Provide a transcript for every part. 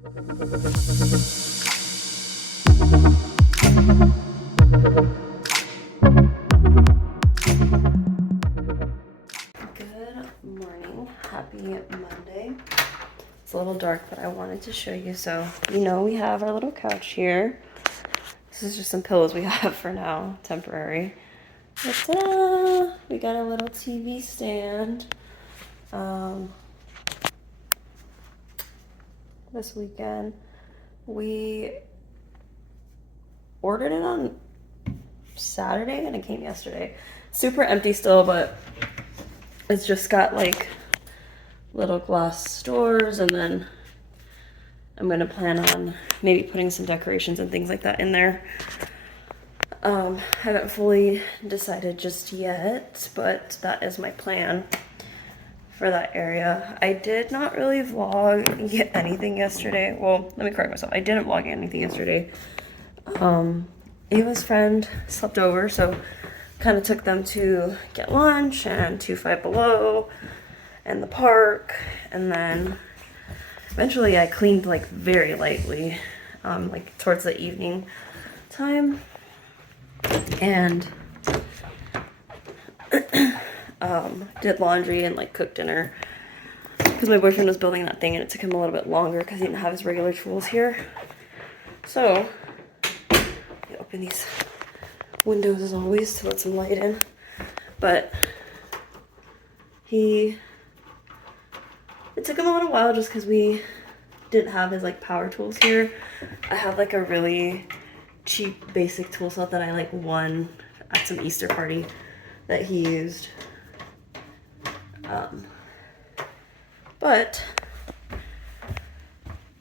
Morning, happy Monday. It's a little dark, but I wanted to show you. So, you know, we have our little couch here. This is just some pillows we have for now, temporary. But ta-da! We got a little TV stand. This weekend, we ordered it on Saturday and it came yesterday. Super empty still, but it's just got like little glass doors, and then I'm gonna plan on maybe putting some decorations and things like that in there. Haven't fully decided just yet, but that is my plan for that area. I did not really vlog anything yesterday. Well, let me correct myself. I didn't vlog anything yesterday. Ava's friend slept over, so kind of took them to get lunch and to Five Below and the park, and then eventually I cleaned like very lightly, like towards the evening time, and did laundry and like cooked dinner because my boyfriend was building that thing and it took him a little bit longer because he didn't have his regular tools here. So I open these windows as always to let some light in, but it took him a little while just because we didn't have his like power tools here. I have like a really cheap basic tool set that I like won at some Easter party that he used. But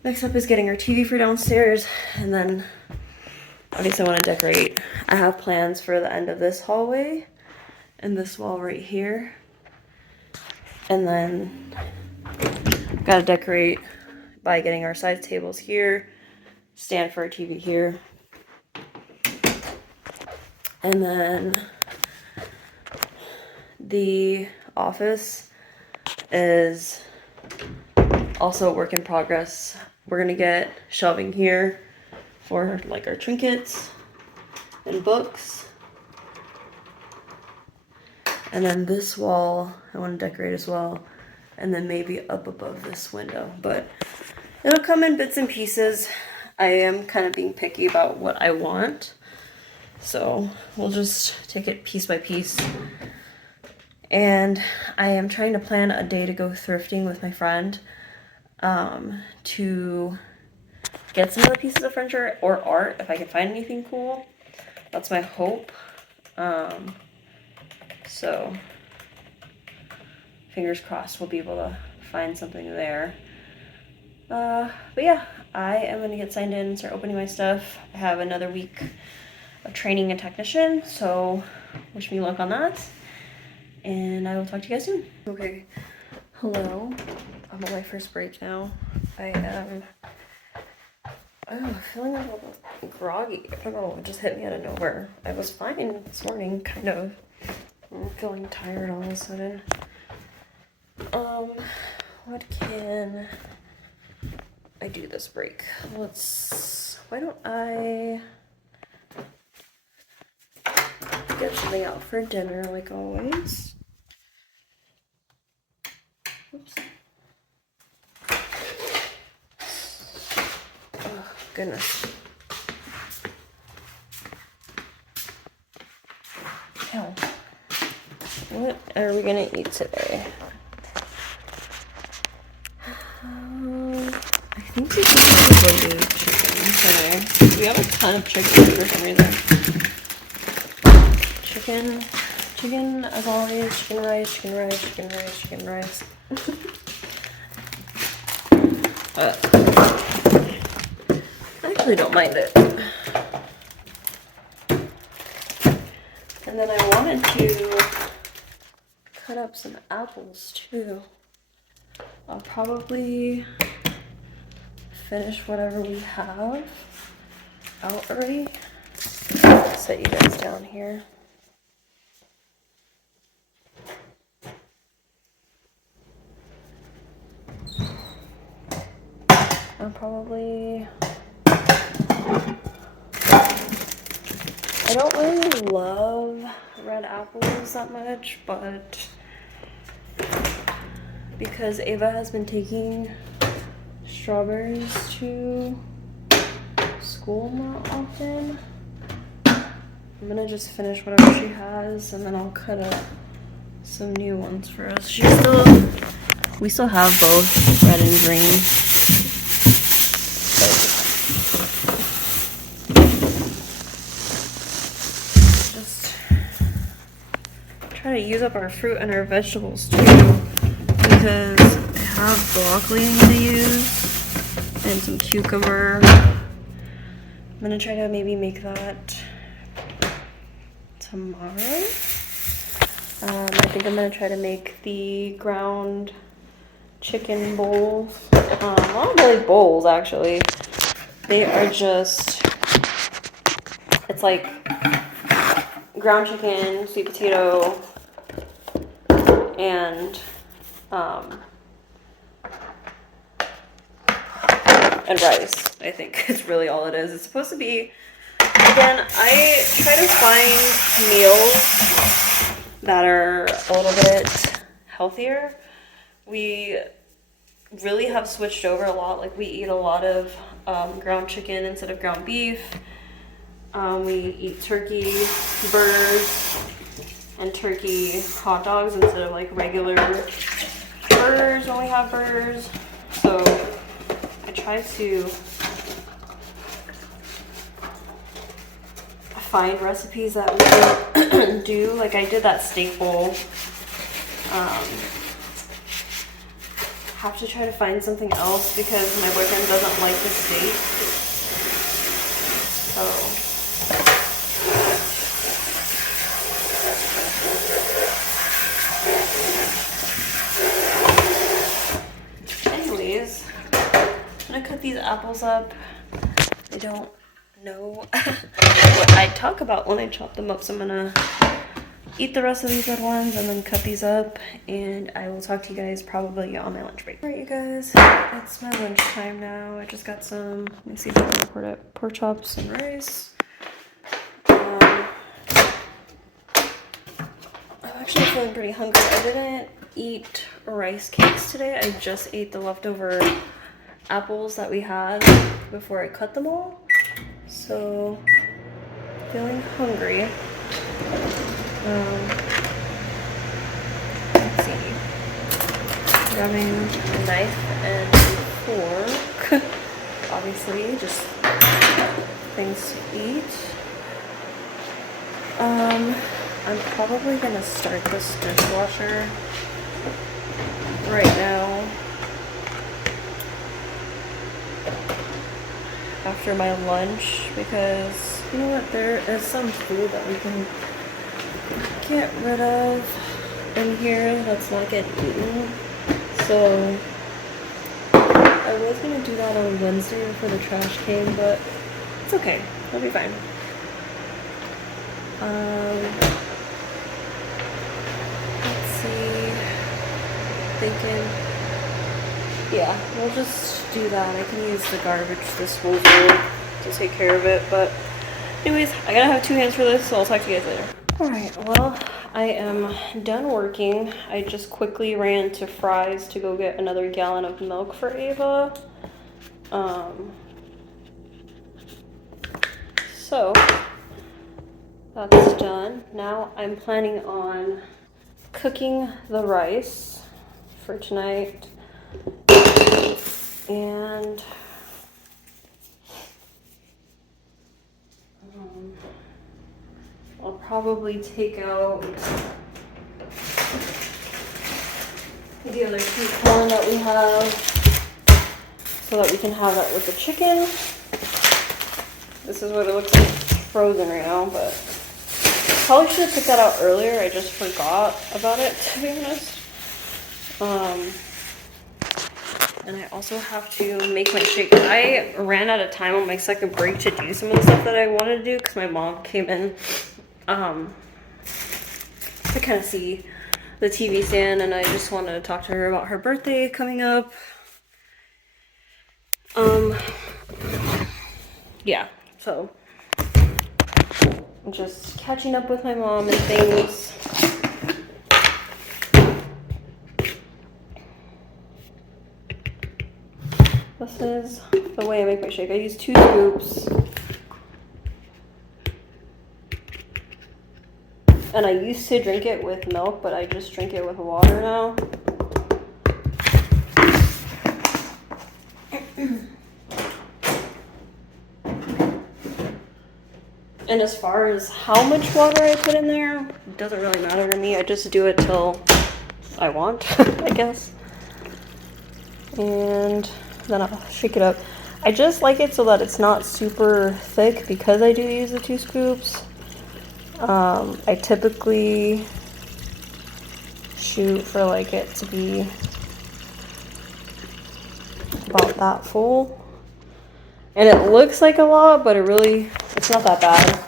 next up is getting our TV for downstairs, and then obviously I want to decorate. I have plans for the end of this hallway and this wall right here, and then gotta decorate by getting our side tables here, stand for a TV here, and then the office is also a work in progress. We're gonna get shelving here for like our trinkets and books, and then this wall I want to decorate as well, and then maybe up above this window, but it'll come in bits and pieces. I am kind of being picky about what I want, so we'll just take it piece by piece. And I am trying to plan a day to go thrifting with my friend, to get some of the pieces of furniture or art if I can find anything cool. That's my hope. So fingers crossed we'll be able to find something there. But yeah, I am going to get signed in and start opening my stuff. I have another week of training a technician, so wish me luck on that. And I will talk to you guys soon. Okay, hello. I'm on my first break now. I am feeling a little groggy. I don't know, it just hit me out of nowhere. I was fine this morning, kind of. I'm feeling tired all of a sudden. What can I do this break? Why don't I get something out for dinner like always? Oops. Oh, goodness. Ow. What are we gonna eat today? I think we should probably do chicken today. We have a ton of chicken for some reason. Chicken as always, chicken rice. I actually don't mind it. And then I wanted to cut up some apples too. I'll probably finish whatever we have out already. Set you guys down here. I don't really love red apples that much, but because Ava has been taking strawberries to school more often, I'm gonna just finish whatever she has and then I'll cut up some new ones for us. We still have both red and green. Just try to use up our fruit and our vegetables too, because I have broccoli I'm gonna use and some cucumber. I'm gonna try to maybe make that tomorrow. I think I'm gonna try to make the ground chicken bowls. Not really bowls actually. They are just, it's like ground chicken, sweet potato, and rice. I think it's really all it is. It's supposed to be, again, I try to find meals that are a little bit healthier. We really have switched over a lot. Like we eat a lot of ground chicken instead of ground beef. We eat turkey burgers and turkey hot dogs instead of like regular burgers when we have burgers. So I try to find recipes that we can do. Like I did that steak bowl. Have to try to find something else because my boyfriend doesn't like the steak. So anyways, I'm gonna cut these apples up. I don't know what I talk about when I chop them up, so I'm gonna eat the rest of these red ones and then cut these up, and I will talk to you guys probably on my lunch break. Alright you guys, it's my lunch time now. I just got some, let me see if I can record it, pork chops and rice. I'm actually feeling pretty hungry. I didn't eat rice cakes today. I just ate the leftover apples that we had before I cut them all. So, feeling hungry. Let's see. Grabbing a knife and a fork. Obviously, just things to eat. I'm probably gonna start this dishwasher right now after my lunch, because you know what, there is some food that we can get rid of in here that's not getting eaten. So I was gonna do that on Wednesday before the trash came, but it's okay, it'll be fine. Let's see, thinking, yeah, we'll just do that. I can use the garbage disposal to take care of it, but anyways, I gotta have two hands for this, so I'll talk to you guys later. Alright, well, I am done working. I just quickly ran to Fry's to go get another gallon of milk for Ava. So, that's done. Now I'm planning on cooking the rice for tonight. And I'll probably take out the other sweet corn that we have so that we can have that with the chicken. This is what it looks like frozen right now, but probably should have took that out earlier. I just forgot about it, to be honest. And I also have to make my shake. I ran out of time on my second break to do some of the stuff that I wanted to do because my mom came in to kind of see the TV stand, and I just wanted to talk to her about her birthday coming up. Yeah, so I'm just catching up with my mom and things. This is the way I make my shake. I use 2 scoops. And I used to drink it with milk, but I just drink it with water now. And as far as how much water I put in there, it doesn't really matter to me. I just do it till I want, I guess. And then I'll shake it up. I just like it so that it's not super thick because I do use the 2 scoops. I typically shoot for like it to be about that full. And it looks like a lot, but it's not that bad.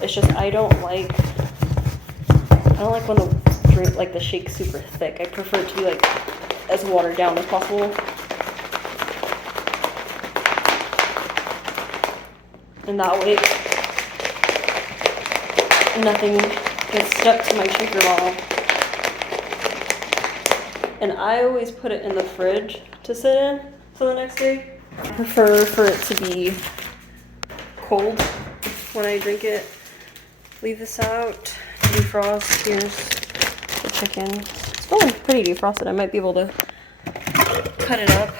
It's just I don't like when the drink, like the shake's super thick. I prefer it to be like as watered down as possible. And that way nothing gets stuck to my shaker bottle. And I always put it in the fridge to sit in for the next day. I prefer for it to be cold when I drink it. Leave this out, defrost. Here's the chicken. It's feeling pretty defrosted. I might be able to cut it up.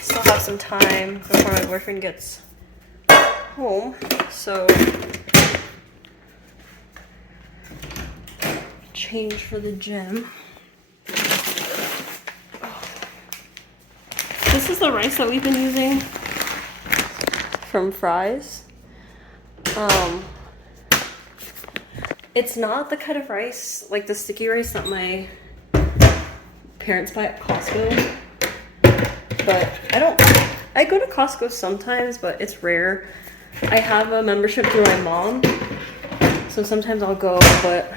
Still have some time before my boyfriend gets home, so change for the gym. This is the rice that we've been using from Fry's. It's not the kind of rice, like the sticky rice that my parents buy at Costco. But I go to Costco sometimes, but it's rare. I have a membership through my mom, so sometimes I'll go, but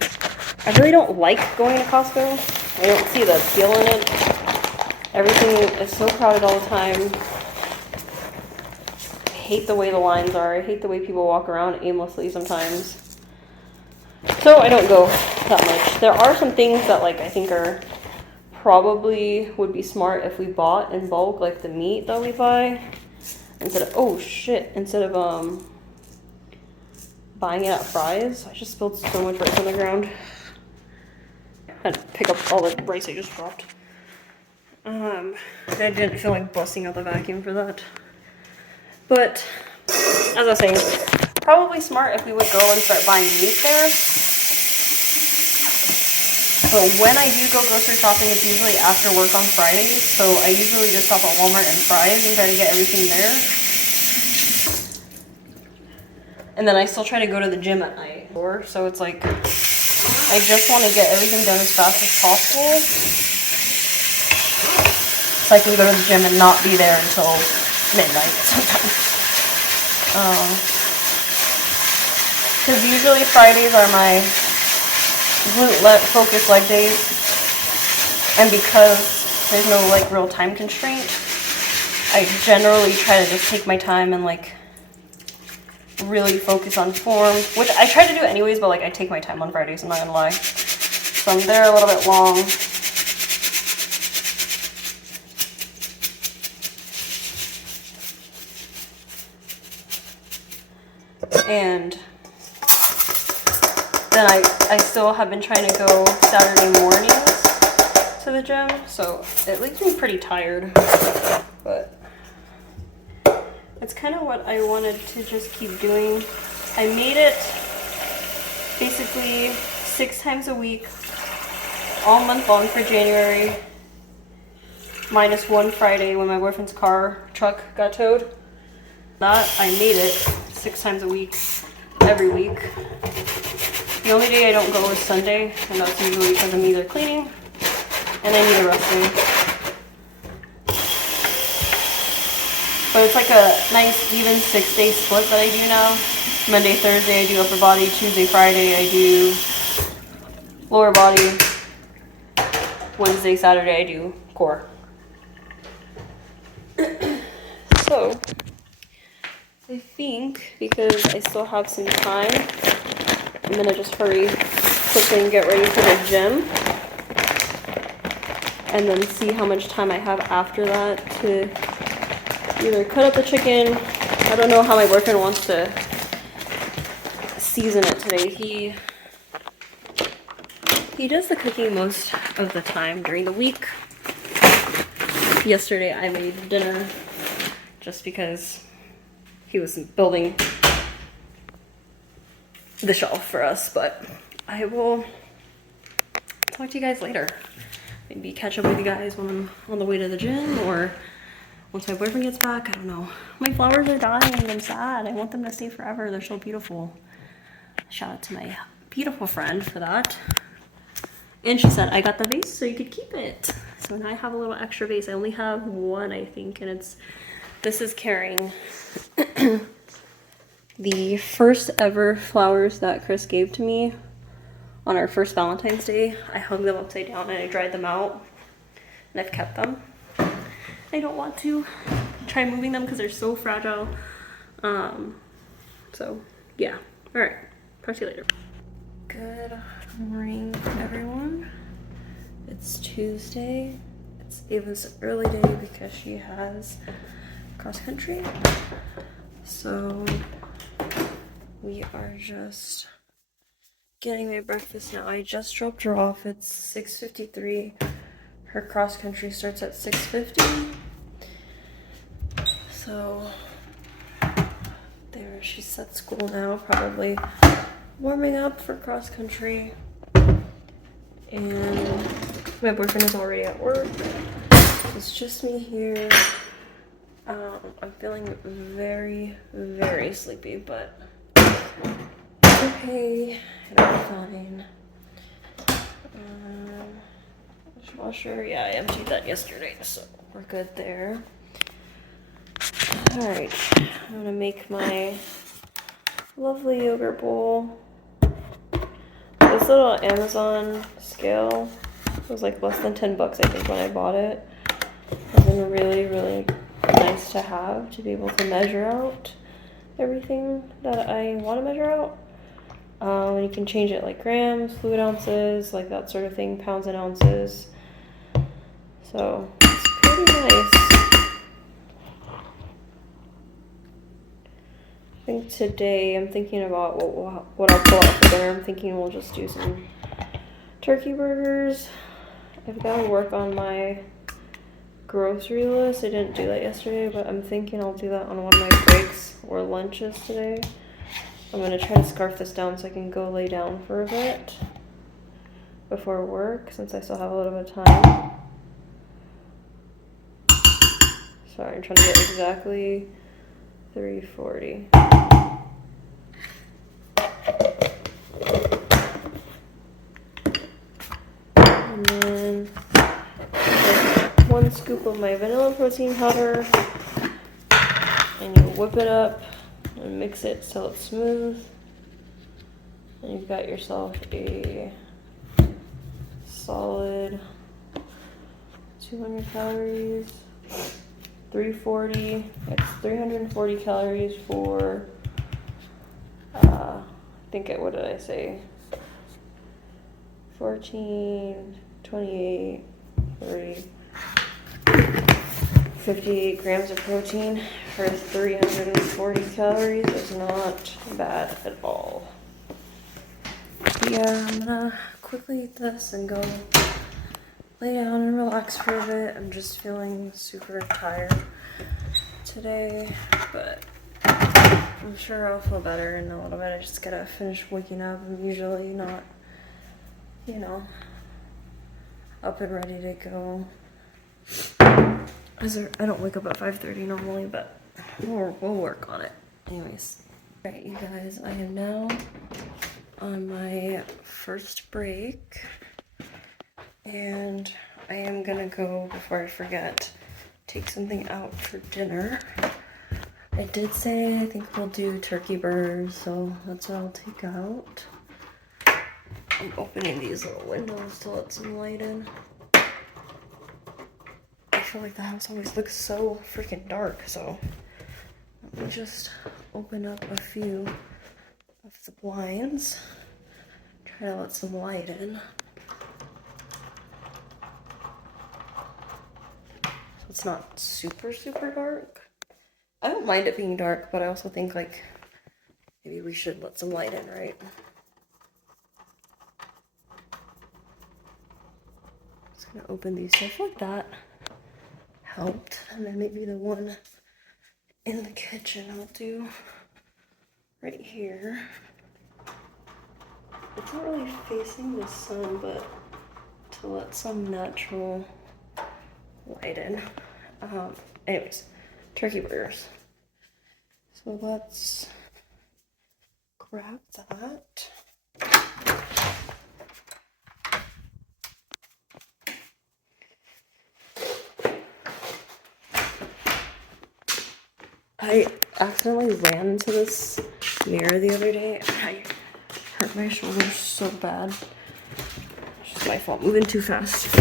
I really don't like going to Costco. I don't see the appeal in it. Everything is so crowded all the time. I hate the way the lines are. I hate the way people walk around aimlessly sometimes. So I don't go that much. There are some things that like I think are probably would be smart if we bought in bulk, like the meat that we buy. Instead of buying it at Fry's. I just spilled so much rice on the ground. I had to pick up all the rice I just dropped. I didn't feel like busting out the vacuum for that. But as I was saying, probably smart if we would go and start buying meat there. So when I do go grocery shopping, it's usually after work on Fridays. So I usually just stop at Walmart and Fry's and try to get everything there. And then I still try to go to the gym at night. So it's like, I just want to get everything done as fast as possible, so I can go to the gym and not be there until midnight sometimes. Because usually Fridays are my glute focus leg days. And because there's no like real time constraint, I generally try to just take my time and like really focus on form, which I try to do anyways, but like I take my time on Fridays, I'm not gonna lie. So I'm there a little bit long. And then I still have been trying to go Saturday mornings to the gym, so it leaves me pretty tired, but it's kind of what I wanted to just keep doing. I made it basically 6 times a week, all month long for January, minus one Friday when my boyfriend's truck got towed. That I made it 6 times a week, every week. The only day I don't go is Sunday, and that's usually because I'm either cleaning and I need a rest day. But it's like a nice even 6-day split that I do now. Monday, Thursday I do upper body, Tuesday, Friday I do lower body, Wednesday, Saturday I do decor. So, I think because I still have some time, I'm gonna just hurry quickly and get ready for the gym. And then see how much time I have after that to either cut up the chicken. I don't know how my boyfriend wants to season it today. He does the cooking most of the time during the week. Yesterday I made dinner just because he was building the shelf for us, but I will talk to you guys later. Maybe catch up with you guys when I'm on the way to the gym or once my boyfriend gets back. I don't know. My flowers are dying. I'm sad. I want them to stay forever. They're so beautiful. Shout out to my beautiful friend for that. And she said, I got the vase so you could keep it. So now I have a little extra vase. I only have one, I think, and this is carrying the first ever flowers that Chris gave to me on our first Valentine's Day. I hung them upside down and I dried them out, and I've kept them. I don't want to try moving them because they're so fragile. So yeah. All right. Talk to you later. Good morning, everyone. It's Tuesday. It's Ava's early day because she has cross country. So we are just getting my breakfast now. I just dropped her off. It's 6:53. Her cross country starts at 6:50. So there, she's at school now, probably warming up for cross country. And my boyfriend is already at work. It's just me here. I'm feeling very, very sleepy, but it's okay. It'll be fine. Dishwasher, yeah, I emptied that yesterday, so we're good there. Alright, I'm gonna make my lovely yogurt bowl. This little Amazon scale was like less than 10 bucks, I think, when I bought it. It's been really, really nice to have, to be able to measure out everything that I want to measure out. And you can change it like grams, fluid ounces, like that sort of thing, pounds and ounces. So it's pretty nice. I think today I'm thinking about what I'll pull out for dinner. I'm thinking we'll just do some turkey burgers. I've got to work on my grocery list. I didn't do that yesterday, but I'm thinking I'll do that on one of my breaks or lunches today. I'm going to try to scarf this down so I can go lay down for a bit before work, since I still have a little bit of time. Sorry, I'm trying to get exactly 340. And then one scoop of my vanilla protein powder, and you whip it up and mix it till it's smooth, and you've got yourself a solid 200 calories, 340. It's 340 calories for I think what did I say, 14, 28, 30, 58 grams of protein for 340 calories is not bad at all. Yeah, I'm gonna quickly eat this and go lay down and relax for a bit. I'm just feeling super tired today, but I'm sure I'll feel better in a little bit. I just gotta finish waking up. I'm usually not, up and ready to go. I don't wake up at 5:30 normally, but we'll work on it. Anyways. Alright, you guys, I am now on my first break, and I am gonna go, before I forget, take something out for dinner. I did say I think we'll do turkey burgers, so that's what I'll take out. I'm opening these little windows to let some light in. feel like the house always looks so freaking dark, so let me just open up a few of the blinds. Try to let some light in. So it's not super, super dark. I don't mind it being dark, but I also think like maybe we should let some light in, right? Just gonna open these stuff like that. Helped. And then maybe the one in the kitchen I'll do right here. It's not really facing the sun, but to let some natural light in. Anyways, turkey burgers. So let's grab that. I accidentally ran into this mirror the other day. I hurt my shoulder so bad. It's just my fault. Moving too fast.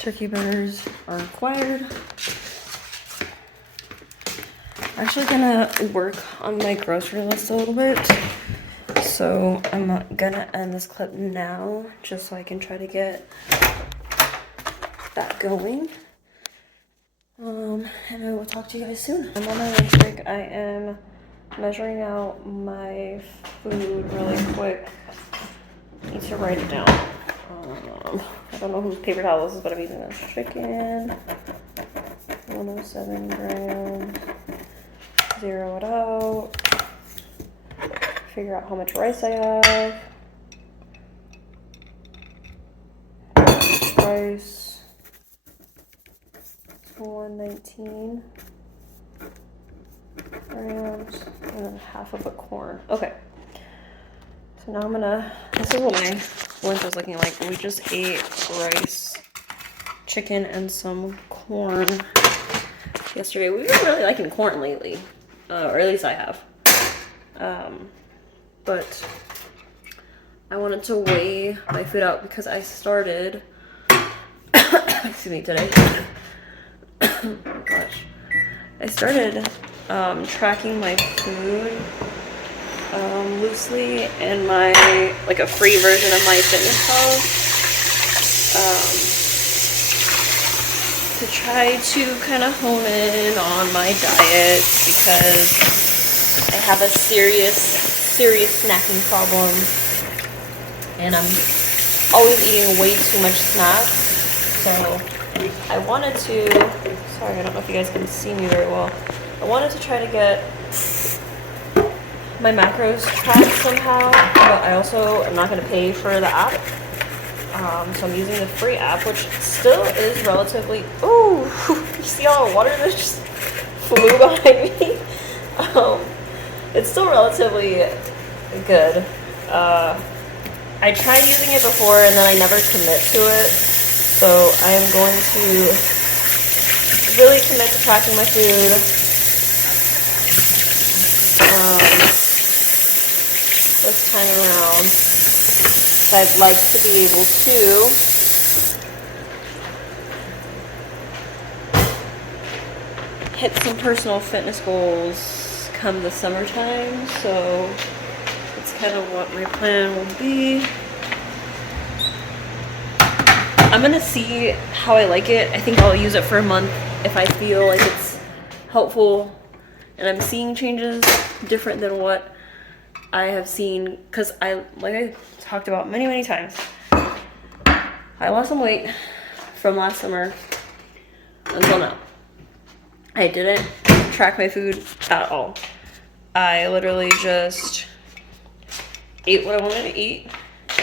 Turkey burgers are required. I'm actually gonna work on my grocery list a little bit. So I'm gonna end this clip now just so I can try to get that going. And I will talk to you guys soon. I'm on my lunch break. I am measuring out my food really quick. I need to write it down. I don't know whose paper towel this is, but I'm using this. Chicken, 107 grams. Zero it out. Figure out how much rice I have. Rice. 119 grams, and then half of a corn. Okay. So now I'm gonna, this is what my lunch was looking like. We just ate rice, chicken, and some corn yesterday. We've been really liking corn lately, or at least I have. But I wanted to weigh my food out because I started, excuse me, today. Oh my gosh. I started tracking my food loosely in my, like a free version of my fitness to try to kind of hone in on my diet because I have a serious snacking problem and I'm always eating way too much snacks. So I wanted to, sorry, I don't know if you guys can see me very well. I wanted to try to get my macros tracked somehow, but I also am not going to pay for the app. So I'm using the free app, which still is relatively, ooh, you see all the water that just flew behind me? It's still relatively good. I tried using it before and then I never commit to it. So I am going to really commit to tracking my food. This time around. So I'd like to be able to hit some personal fitness goals come the summertime. So that's kind of what my plan will be. I'm gonna see how I like it. I think I'll use it for a month if I feel like it's helpful and I'm seeing changes different than what I have seen. Because like I talked about many times, I lost some weight from last summer until now. I didn't track my food at all. I literally just ate what I wanted to eat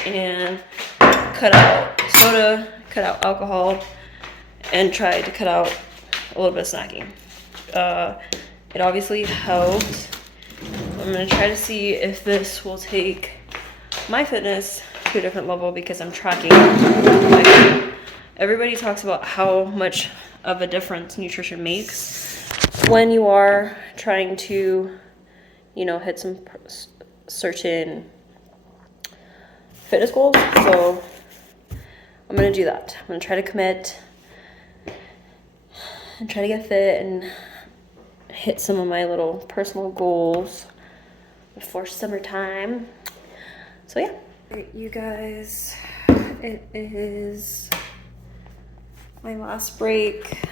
and cut out soda, cut out alcohol, and tried to cut out a little bit of snacking. It obviously helped. I'm gonna try to see if this will take my fitness to a different level because I'm tracking my food. Everybody talks about how much of a difference nutrition makes when you are trying to, you know, hit some certain fitness goals. So I'm gonna do that. I'm gonna try to commit and try to get fit and hit some of my little personal goals before summertime. So yeah. Alright, you guys, it is my last break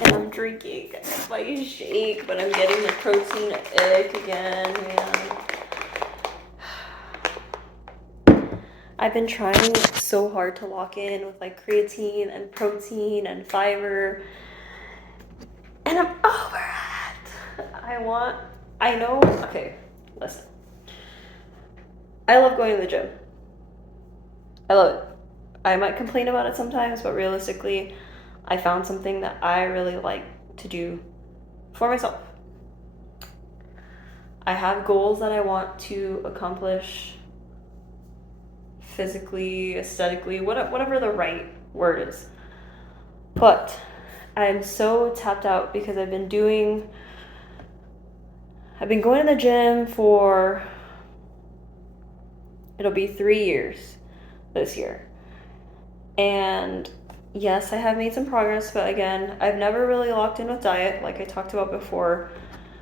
and I'm drinking my shake, but I'm getting the protein ick again, man. I've been trying so hard to lock in with like creatine and protein and fiber, and I'm over it. I know, okay, listen. I love going to the gym. I love it. I might complain about it sometimes, but realistically, I found something that I really like to do for myself. I have goals that I want to accomplish physically, aesthetically, whatever the right word is. But I'm so tapped out because I've been going to the gym for, it'll be 3 years this year. And yes, I have made some progress, but again, I've never really locked in with diet like I talked about before.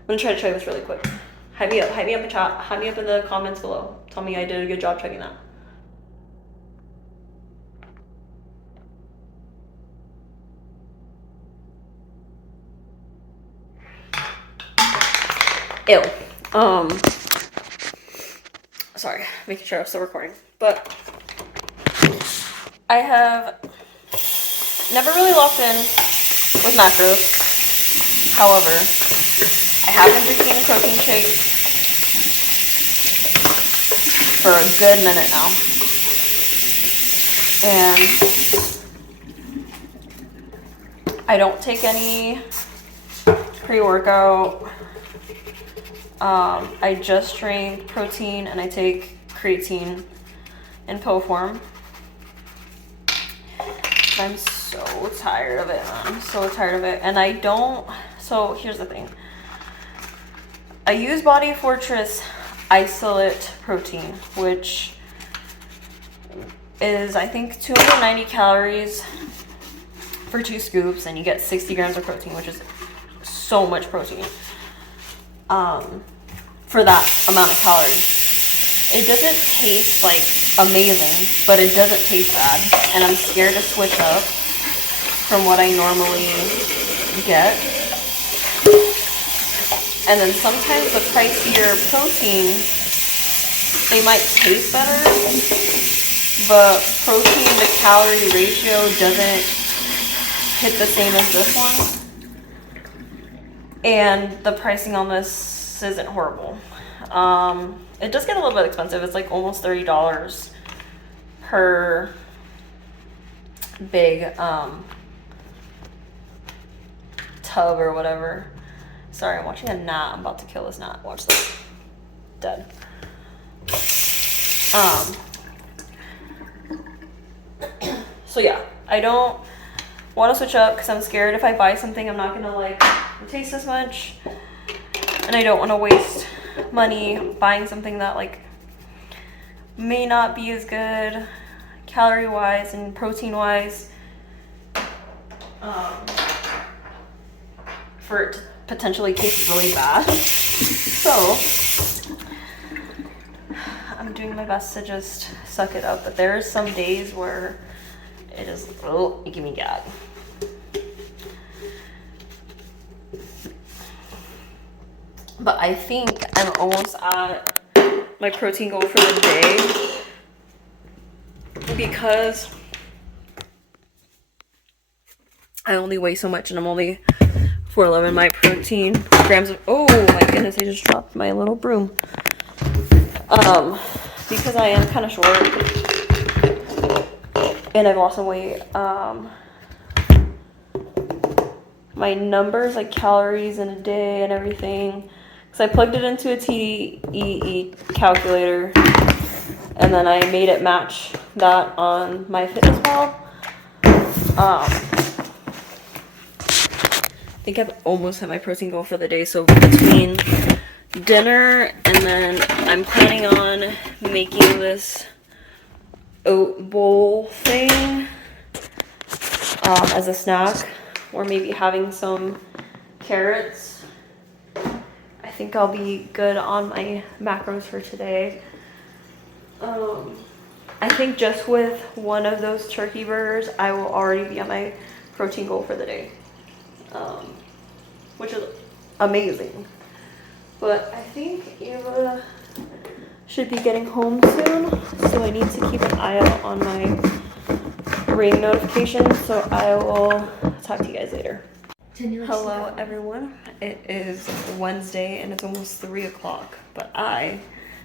I'm gonna try to show this really quick. Hype me up in chat, hype me up in the comments below. Tell me I did a good job checking that. Ew. Sorry, making sure I'm still recording. But I have never really locked in with macros. However, I have been drinking a protein shake for a good minute now. And I don't take any pre-workout. I just drink protein and I take creatine in pill form. I'm so tired of it, man. I'm so tired of it. And I don't, so here's the thing. I use Body Fortress isolate protein, which is, I think, 290 calories for 2 scoops, and you get 60 grams of protein, which is so much protein for that amount of calories. It doesn't taste like amazing, but it doesn't taste bad, and I'm scared to switch up from what I normally get. And then sometimes the pricier protein, they might taste better, but protein to calorie ratio doesn't hit the same as this one. And the pricing on this isn't horrible. It does get a little bit expensive. It's like almost $30 per big tub or whatever. Sorry, I'm watching a gnat. I'm about to kill this gnat. Watch this. Dead. So yeah, I don't want to switch up because I'm scared if I buy something I'm not gonna like taste as much, and I don't want to waste money buying something that like may not be as good calorie wise and protein wise, for it to potentially taste really bad. So I'm doing my best to just suck it up, but there are some days where it is making me gag. But I think I'm almost at my protein goal for the day because I only weigh so much and I'm only 411. My protein grams of, oh my goodness, I just dropped my little broom. Because I am kind of short and I've lost some weight, my numbers, like calories in a day and everything, because I plugged it into a TDEE calculator and then I made it match that on my MyFitnessPal. I think I've almost hit my protein goal for the day. So between dinner and then I'm planning on making this oat bowl thing as a snack, or maybe having some carrots. I think I'll be good on my macros for today. I think just with one of those turkey burgers, I will already be on my protein goal for the day, which is amazing. But I think Eva should be getting home soon, so I need to keep an eye out on my ring notifications, so I will talk to you guys later. Hello everyone, it is Wednesday and it's almost 3 o'clock, but I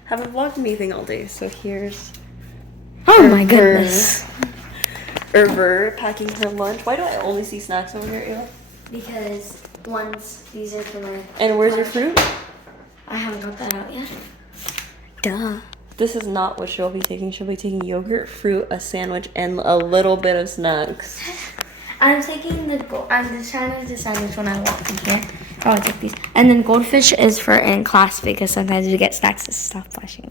haven't vlogged anything all day, so here's my goodness. Erver packing her lunch. Why do I only see snacks over here, Eva? Because these are for my... And where's your fruit? I haven't got that out yet. Duh. This is not what she'll be taking. She'll be taking yogurt, fruit, a sandwich, and a little bit of snacks. I'm taking I'm just trying to decide which one I want in here. I'll take these. And then goldfish is for in class because sometimes we get snacks to stop flashing.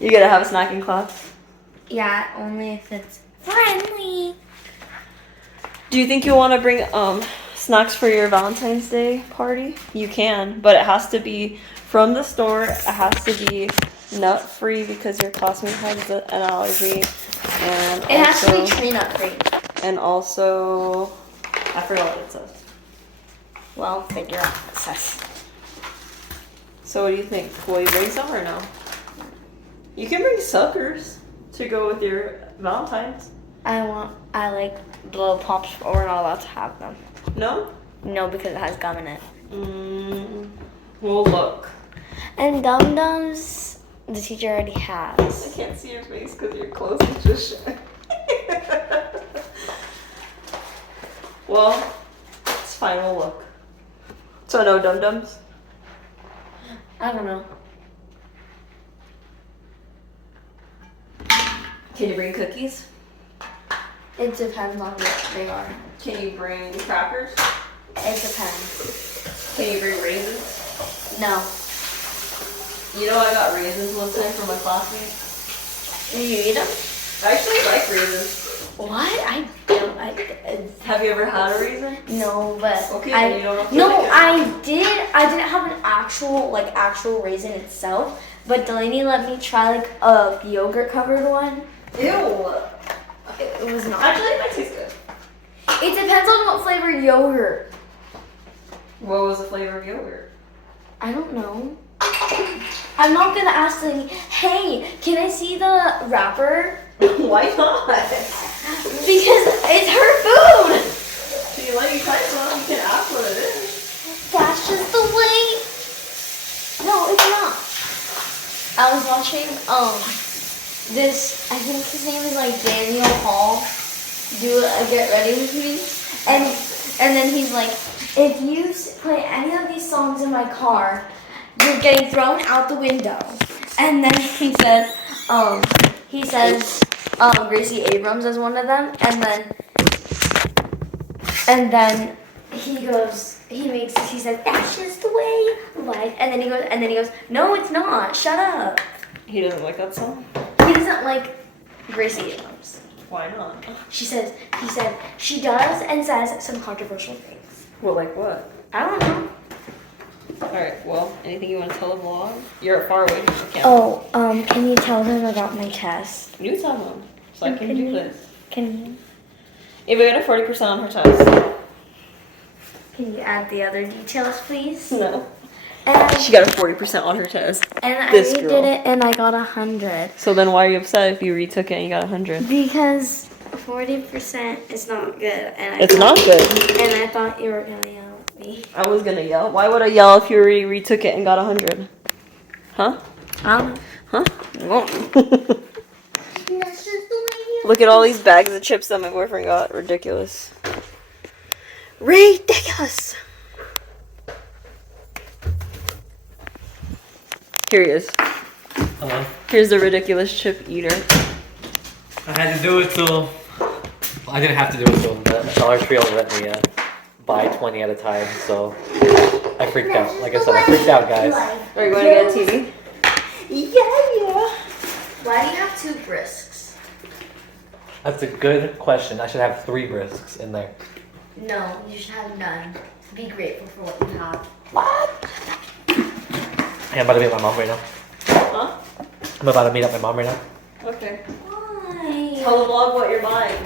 You gotta have a snack in class? Yeah, only if it's friendly. Do you think you'll want to bring snacks for your Valentine's Day party? You can, but it has to be from the store. It has to be nut-free because your classmate has an allergy. And it has to be tree nut-free. And also, I forgot what it says. Well, figure out what it says. So what do you think? Will you bring some or no? You can bring suckers to go with your Valentine's. I like blow pops, but we're not allowed to have them. No? No, because it has gum in it. Well, look. And Dum Dums, the teacher already has. I can't see your face because your clothes are just showing. Well, it's fine, we'll look. So no Dum Dums? I don't know. Can you bring cookies? It depends on what they are. Can you bring crackers? It depends. Can you bring raisins? No. You know I got raisins one time from my classmate. Did you eat them? I actually like raisins. What? I don't. Have you ever had a raisin? No, but okay, then you don't have to no, like it. I did. I didn't have an actual raisin itself, but Delaney let me try like a yogurt covered one. Ew. It was not. Actually, it might taste good. It depends on what flavor yogurt. What was the flavor of yogurt? I don't know. I'm not gonna ask Delaney, hey, can I see the wrapper? Why not? Because it's her food. She let you try some. You can ask what it is. That's just the way. No, it's not. I was watching this. I think his name is like Daniel Hall. Do a Get Ready With Me, and then he's like, if you play any of these songs in my car, you're getting thrown out the window. And then he says Gracie Abrams as one of them, and then he goes, he says, that's just the way life, and then he goes, no, it's not, shut up. He doesn't like that song? He doesn't like Gracie Abrams. Why not? He said she does and says some controversial things. Well, like what? I don't know. Alright, well, anything you want to tell the vlog? You're far away from the camera. Oh, can you tell them about my test? You tell them, so I can do this. Can Eva got a 40% on her test. you add the other details, please? No. And She got a 40% on her test. I This redid girl. it and I got 100. So then why are you upset if you retook it and you got 100? Because 40% is not good, and It's not good. And I thought you were gonna yell at me. I was gonna yell. Why would I yell if you already retook it and got 100? Huh? Huh? That's just the way you. Look at all these bags of chips that my boyfriend got. Ridiculous. Ridiculous. Here he is. Hello. Here's the ridiculous chip eater. I had to do it till... I didn't have to do it till the Dollar Tree only let me buy 20 at a time, so I freaked out. Like I said, I freaked out, guys. Are you going to get a TV? Yeah. Why do you have two brisks? That's a good question. I should have 3 brisks in there. No, you should have none. Be grateful for what you have. What? Hey, I'm about to meet my mom right now. Huh? I'm about to meet up my mom right now. Okay. Why? Tell the vlog what you're buying.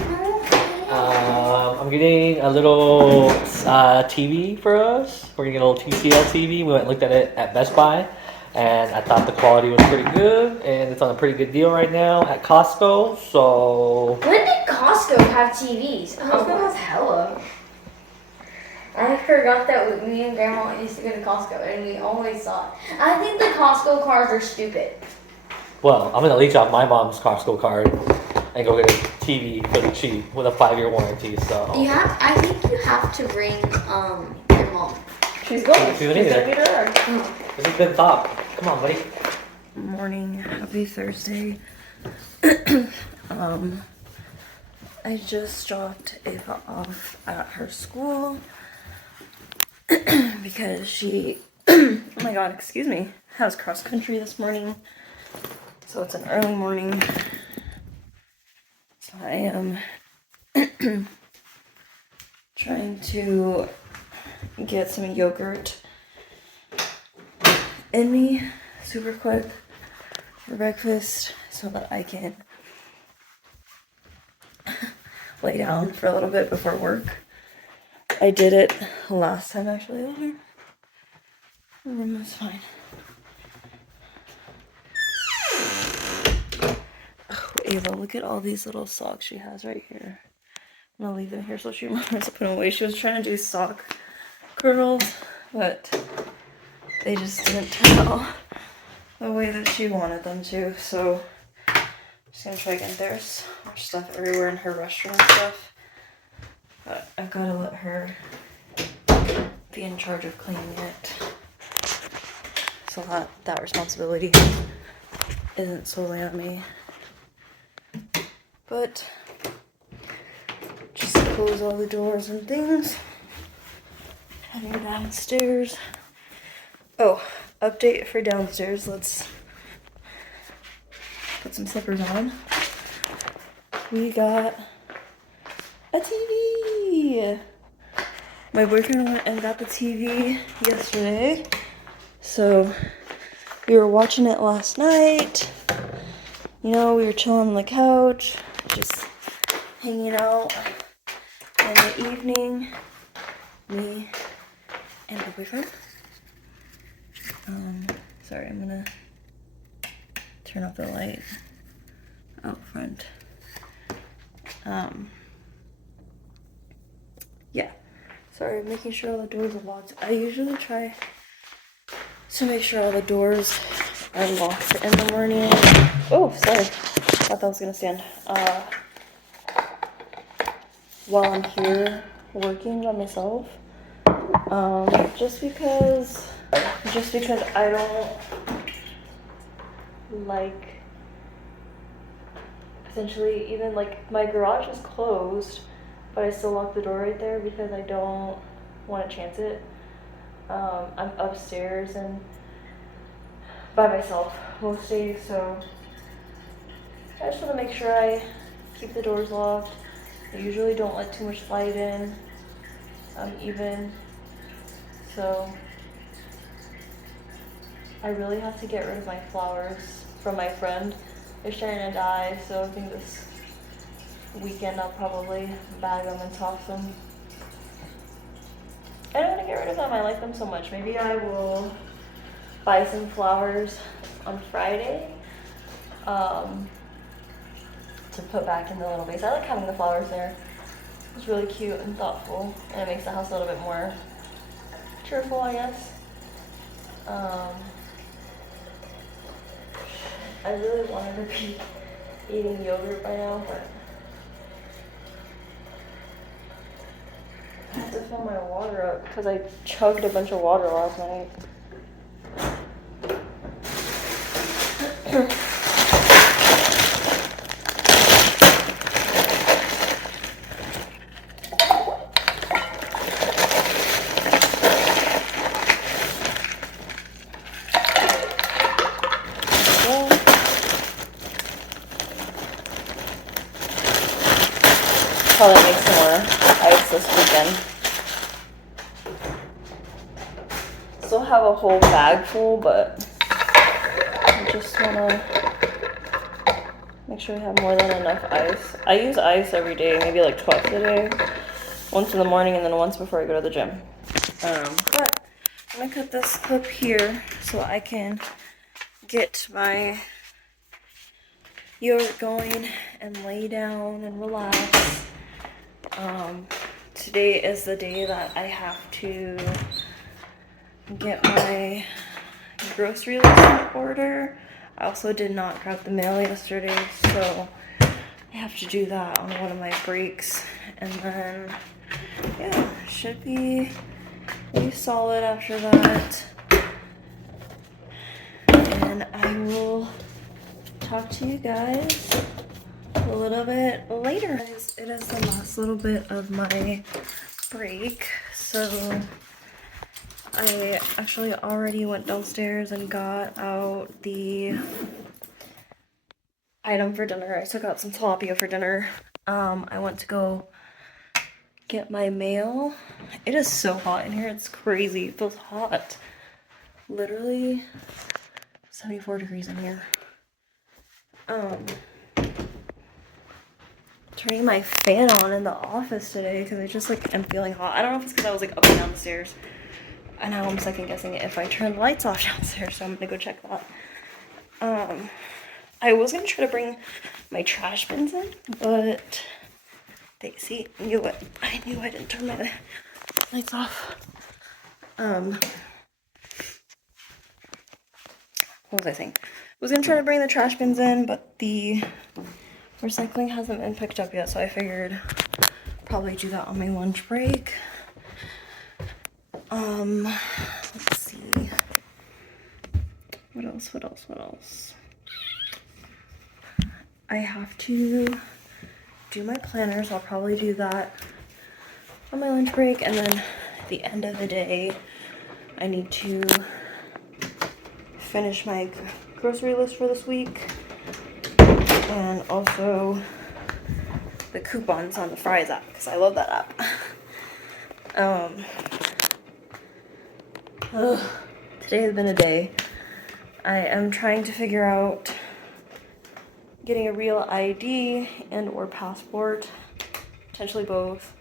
I'm getting a little TV for us. We're gonna get a little TCL TV. We went and looked at it at Best Buy, and I thought the quality was pretty good, and it's on a pretty good deal right now at Costco. So When did Costco have TVs? Costco has hella. I forgot that me and Grandma used to go to Costco and we always saw it. I think the Costco cars are stupid. well, I'm gonna leech off my mom's Costco card and go get a TV really cheap with a 5-year warranty. So I think you have to bring your mom. She's going. She's gonna meet her. her. It's a good thought. Come on, buddy. Morning, happy Thursday. I just dropped Ava off at her school because she, oh my god, excuse me, has cross country this morning. So it's an early morning. So I am trying to get some yogurt in me super quick for breakfast so that I can lay down for a little bit before work. I did it last time actually. The room was fine. Oh, Ava, look at all these little socks she has right here. I'm gonna leave them here so she remembers to put them away. She was trying to do sock curls, but they just didn't turn out the way that she wanted them to. So I'm just gonna try again. There's more stuff everywhere in her restroom and stuff. But I've gotta let her be in charge of cleaning it. So that responsibility isn't solely on me. But just close all the doors and things. Heading downstairs. Oh, update for downstairs. Let's put some slippers on. We got a TV. My boyfriend went and got the TV yesterday. So we were watching it last night. You know, we were chilling on the couch, just hanging out in the evening. Me and my boyfriend. Sorry, I'm gonna turn off the light out front. Yeah. Sorry, making sure all the doors are locked. I usually try to make sure all the doors are locked in the morning. Oh, sorry. Thought that was gonna stand. While I'm here working by myself. Just because I don't like, essentially, even like my garage is closed, but I still lock the door right there because I don't want to chance it. I'm upstairs and by myself most days, so I just want to make sure I keep the doors locked. I usually don't let too much light in, even. So I really have to get rid of my flowers from my friend. They're starting to die, so I think this weekend I'll probably bag them and toss them. I don't want to get rid of them. I like them so much. Maybe I will buy some flowers on Friday to put back in the little vase. I like having the flowers there. It's really cute and thoughtful, and it makes the house a little bit more cheerful, I guess. I really wanted to be eating yogurt by now, but I have to fill my water up because I chugged a bunch of water last night. probably make some more ice this weekend. Still have a whole bag full, but I just wanna make sure we have more than enough ice. I use ice every day, maybe like twice a day. Once in the morning and then once before I go to the gym. But I'm gonna cut this clip here so I can get my yogurt going and lay down and relax. Today is the day that I have to get my grocery list in order. I also did not grab the mail yesterday, so I have to do that on one of my breaks. And then, yeah, should be pretty solid after that. And I will talk to you guys a little bit later. It is the last little bit of my break, so I actually already went downstairs and got out the item for dinner. I took out some tilapia for dinner. I went to go get my mail. It is so hot in here, it's crazy. It feels hot. Literally 74 degrees in here. Turning my fan on in the office today because I just like am feeling hot. I don't know if it's because I was like up and down the stairs. And now I'm second guessing it if I turn the lights off downstairs, so I'm gonna go check that. I was gonna try to bring my trash bins in, but they see knew it. I knew I didn't turn my lights off. What was I saying? I was gonna try to bring the trash bins in, but the recycling hasn't been picked up yet, so I figured probably do that on my lunch break. Let's see. What else? I have to do my planners. I'll probably do that on my lunch break, and then at the end of the day, I need to finish my grocery list for this week, and also the coupons on the Fry's app, because I love that app. Today has been a day. I am trying to figure out getting a real ID and or passport, potentially both.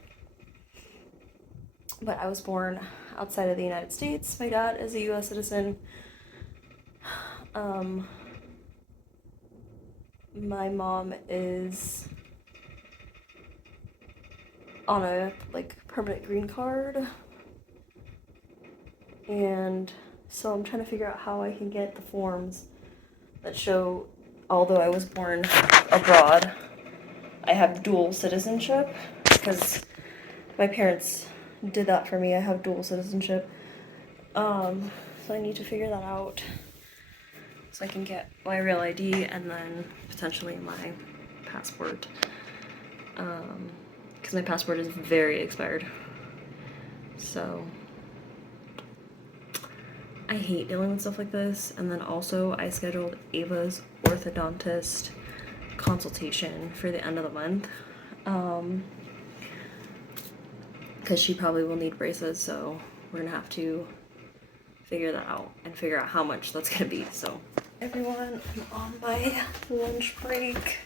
But I was born outside of the United States. My dad is a US citizen. My mom is on a like permanent green card. And so I'm trying to figure out how I can get the forms that show, although I was born abroad, I have dual citizenship, because my parents did that for me. I have dual citizenship. So I need to figure that out so I can get my real ID and then potentially my passport. Because my passport is very expired. So I hate dealing with stuff like this. And then also I scheduled Ava's orthodontist consultation for the end of the month. Because she probably will need braces, so we're gonna have to figure that out and figure out how much that's gonna be. So everyone, I'm on my lunch break.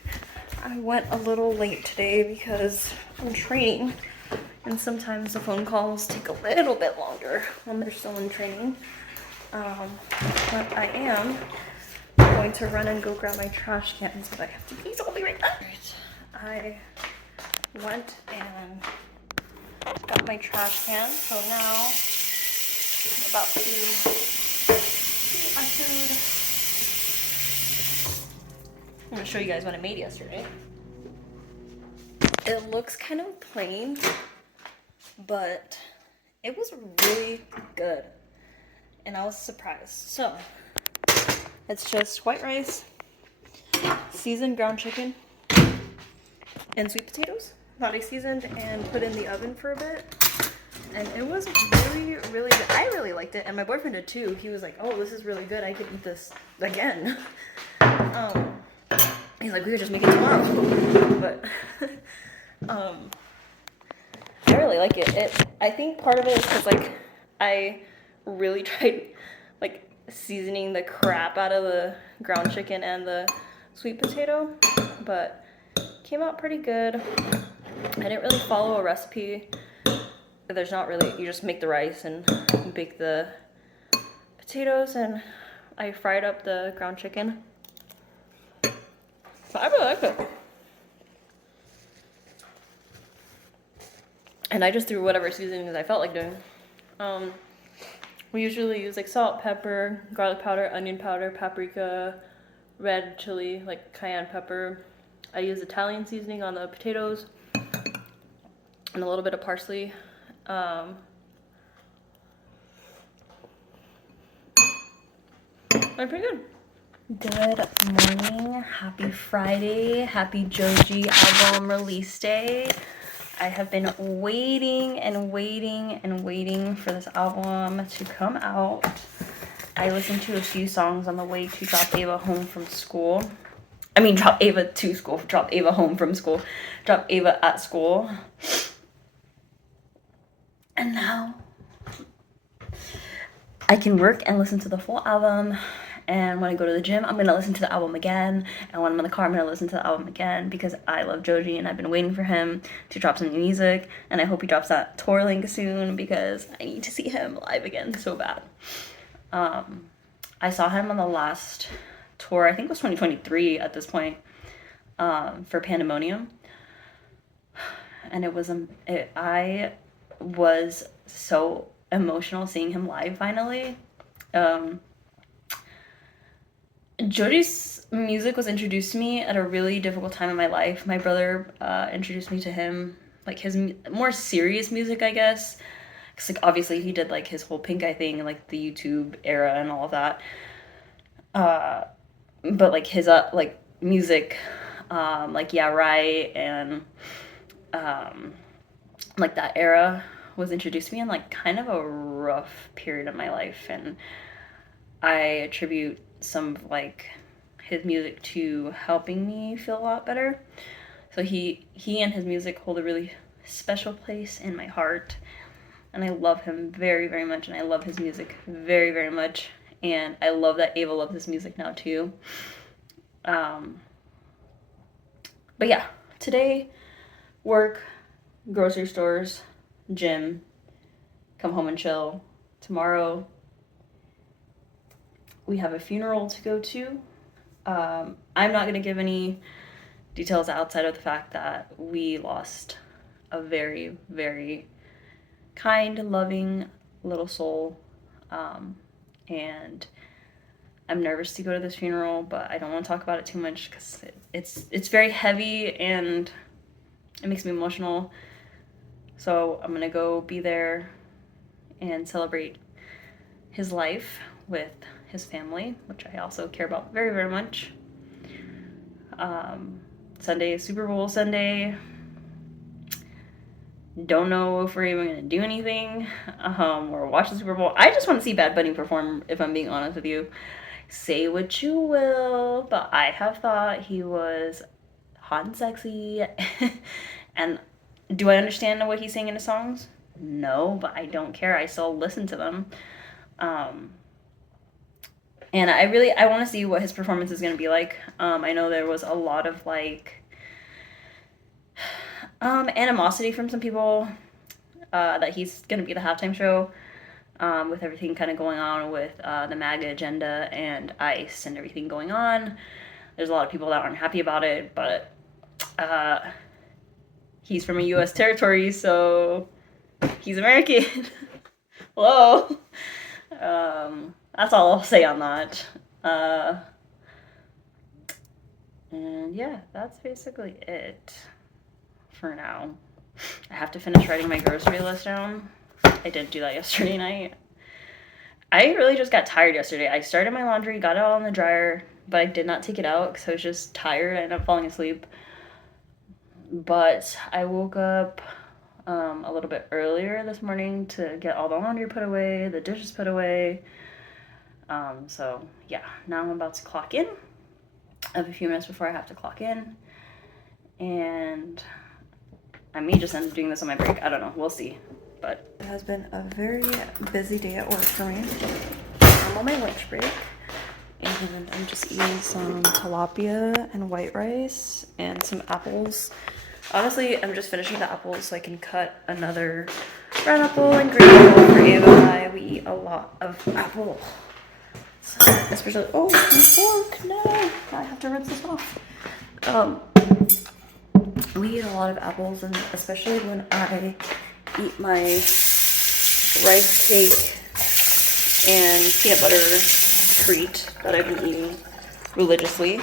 I went a little late today because I'm training, and sometimes the phone calls take a little bit longer when they're still in training. But I am going to run and go grab my trash cans, but I have to pee, so I'll be right back. I went and got my trash can, so now I'm about to eat my food. I'm gonna show you guys what I made yesterday. It looks kind of plain, but it was really good, and I was surprised. So it's just white rice, seasoned ground chicken, and sweet potatoes, not seasoned, and put in the oven for a bit. And it was really, really good. I really liked it, and my boyfriend did too. He was like, "Oh, this is really good. I could eat this again." He's like, "We could just make it tomorrow." But I really like it. I think part of it is because like I really tried like seasoning the crap out of the ground chicken and the sweet potato, but came out pretty good. I didn't really follow a recipe. There's not really, you just make the rice and bake the potatoes, and I fried up the ground chicken. But I really like it. And I just threw whatever seasonings I felt like doing. We usually use like salt, pepper, garlic powder, onion powder, paprika, red chili, like cayenne pepper. I use Italian seasoning on the potatoes and a little bit of parsley. Pretty good. Good morning. Happy Friday. Happy Joji album release day. I have been waiting and waiting and waiting for this album to come out. I listened to a few songs on the way to drop Ava home from school. I mean, drop Ava to school, drop Ava home from school, drop Ava at school. And now I can work and listen to the full album. And when I go to the gym, I'm going to listen to the album again. And when I'm in the car, I'm going to listen to the album again because I love Joji and I've been waiting for him to drop some new music. And I hope he drops that tour link soon because I need to see him live again so bad. I saw him on the last tour, I think it was 2023 at this point, for Pandemonium. And I was so emotional seeing him live finally. Joji's music was introduced to me at a really difficult time in my life. My brother introduced me to him, like his more serious music, I guess. Because like obviously he did like his whole Pink Eye thing and like the YouTube era and all of that. But like his like music, like Yeah Right and like that era was introduced to me in like kind of a rough period of my life, and I attribute some of like his music to helping me feel a lot better. So he and his music hold a really special place in my heart, and I love him very, very much, and I love his music very, very much, and I love that Ava loves his music now too. But yeah, today, work, grocery stores, gym, come home and chill. Tomorrow we have a funeral to go to. I'm not going to give any details outside of the fact that we lost a very, very kind, loving little soul. And I'm nervous to go to this funeral, but I don't want to talk about it too much because it's very heavy and it makes me emotional. So I'm going to go be there and celebrate his life with his family, which I also care about very, very much. Sunday is Super Bowl Sunday. Don't know if we're even going to do anything or watch the Super Bowl. I just want to see Bad Bunny perform, if I'm being honest with you. Say what you will, but I have thought he was hot and sexy. And do I understand what he's saying in his songs? No, but I don't care. I still listen to them. And I want to see what his performance is going to be like. I know there was a lot of like animosity from some people that he's going to be the halftime show with everything kind of going on with the MAGA agenda and ICE and everything going on. There's a lot of people that aren't happy about it, but he's from a U.S. territory, so he's American. Hello. That's all I'll say on that. And yeah, that's basically it for now. I have to finish writing my grocery list down. I didn't do that yesterday night. I really just got tired yesterday. I started my laundry, got it all in the dryer, but I did not take it out because I was just tired. I ended up falling asleep. But I woke up a little bit earlier this morning to get all the laundry put away, the dishes put away. So yeah, now I'm about to clock in. I have a few minutes before I have to clock in. And I may just end up doing this on my break. I don't know. We'll see. But it has been a very busy day at work for me. I'm on my lunch break. And I'm just eating some tilapia and white rice and some apples. Honestly, I'm just finishing the apples so I can cut another red apple and green apple for Ava and I. We eat a lot of apple. So, especially, oh, my fork, no, I have to rinse this off. We eat a lot of apples, and especially when I eat my rice cake and peanut butter treat that I've been eating religiously.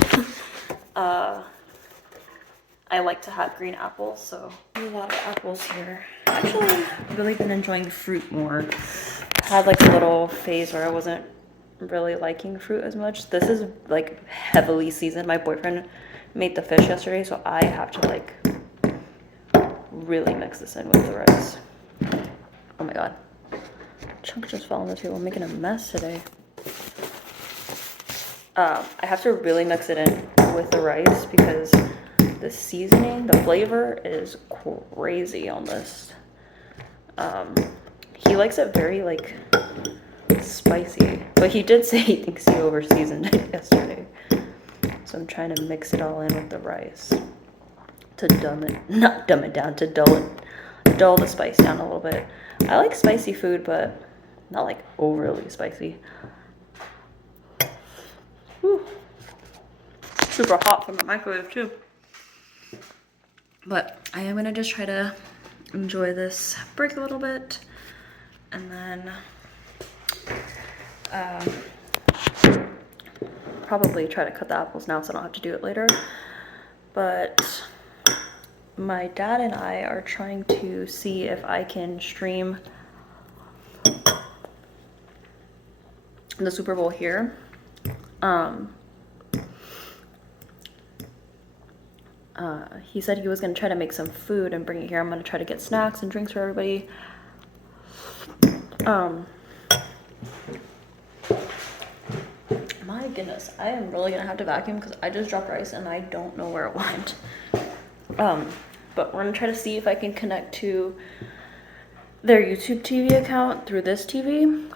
I like to have green apples, so a lot of apples here. Actually, I've really been enjoying fruit more. I had like a little phase where I wasn't really liking fruit as much. This is like heavily seasoned. My boyfriend made the fish yesterday, so I have to like really mix this in with the rice. Oh my god. Chunk just fell on the table. I'm making a mess today. I have to really mix it in with the rice because the seasoning, the flavor is crazy on this. He likes it very like spicy, but he did say he thinks he over seasoned it yesterday. So I'm trying to mix it all in with the rice to not dumb it down, to dull the spice down a little bit. I like spicy food, but not like overly spicy. Whew. Super hot from the microwave too. But I am gonna just try to enjoy this break a little bit, and then probably try to cut the apples now so I don't have to do it later. But my dad and I are trying to see if I can stream the Super Bowl here. He said he was going to try to make some food and bring it here. I'm going to try to get snacks and drinks for everybody. My goodness, I am really going to have to vacuum because I just dropped rice and I don't know where it went. But we're going to try to see if I can connect to their YouTube TV account through this TV.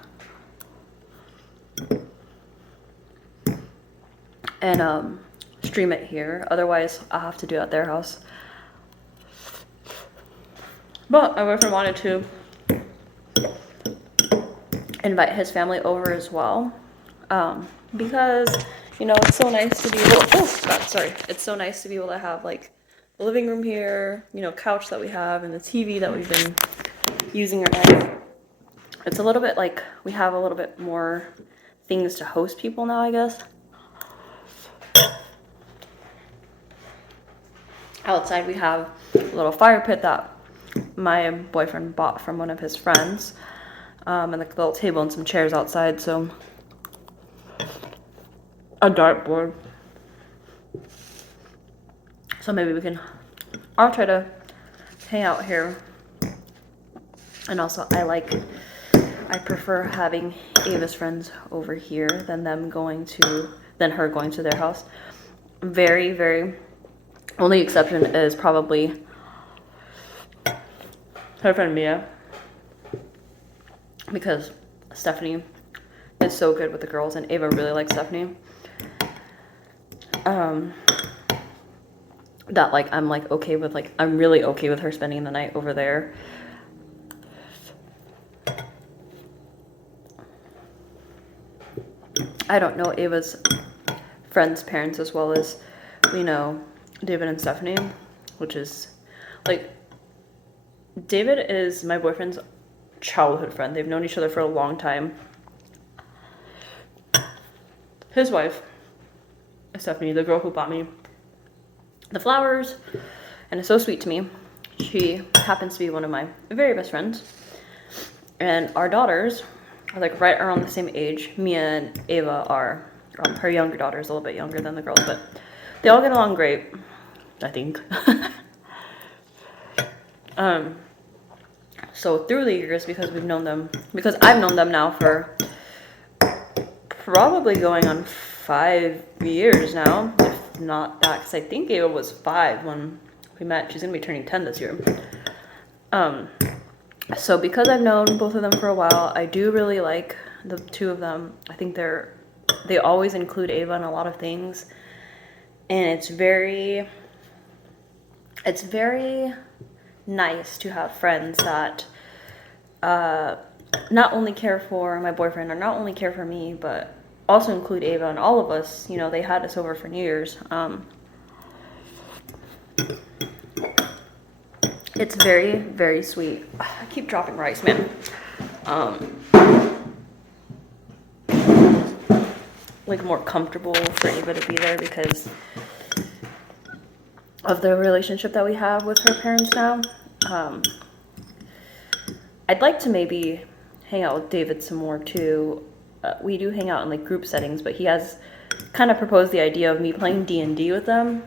And stream it here. Otherwise, I'll have to do it at their house. But my boyfriend wanted to invite his family over as well. Because, you know, it's so nice to be able it's so nice to be able to have like the living room here, you know, couch that we have, and the TV that we've been using at night. It's a little bit like we have a little bit more things to host people now, I guess. Outside we have a little fire pit that my boyfriend bought from one of his friends, and like a little table and some chairs outside, so a dartboard. So maybe I'll try to hang out here. And also I prefer having Ava's friends over here than her going to their house. Very, very only exception is probably her friend Mia, because Stephanie is so good with the girls and Ava really likes Stephanie. That like I'm really okay with her spending the night over there. I don't know Ava's friends' parents as well as we know David and Stephanie, which is like, David is my boyfriend's childhood friend. They've known each other for a long time. His wife, Stephanie, the girl who bought me the flowers and is so sweet to me, she happens to be one of my very best friends. And our daughters are like right around the same age. Mia and Ava are, her younger daughter is a little bit younger than the girls, but they all get along great, I think. So through the years, because I've known them now for probably going on 5 years now, if not that, because I think Ava was 5 when we met. She's gonna be turning 10 this year. So because I've known both of them for a while, I do really like the two of them. I think they always include Ava in a lot of things, and it's very nice to have friends that not only care for my boyfriend or not only care for me, but also include Ava and all of us. You know, they had us over for New Year's. It's very, very sweet. I keep dropping rice, man. Like more comfortable for Ava to be there because of the relationship that we have with her parents now. I'd like to maybe hang out with David some more too. We do hang out in like group settings, but he has kind of proposed the idea of me playing D&D with them.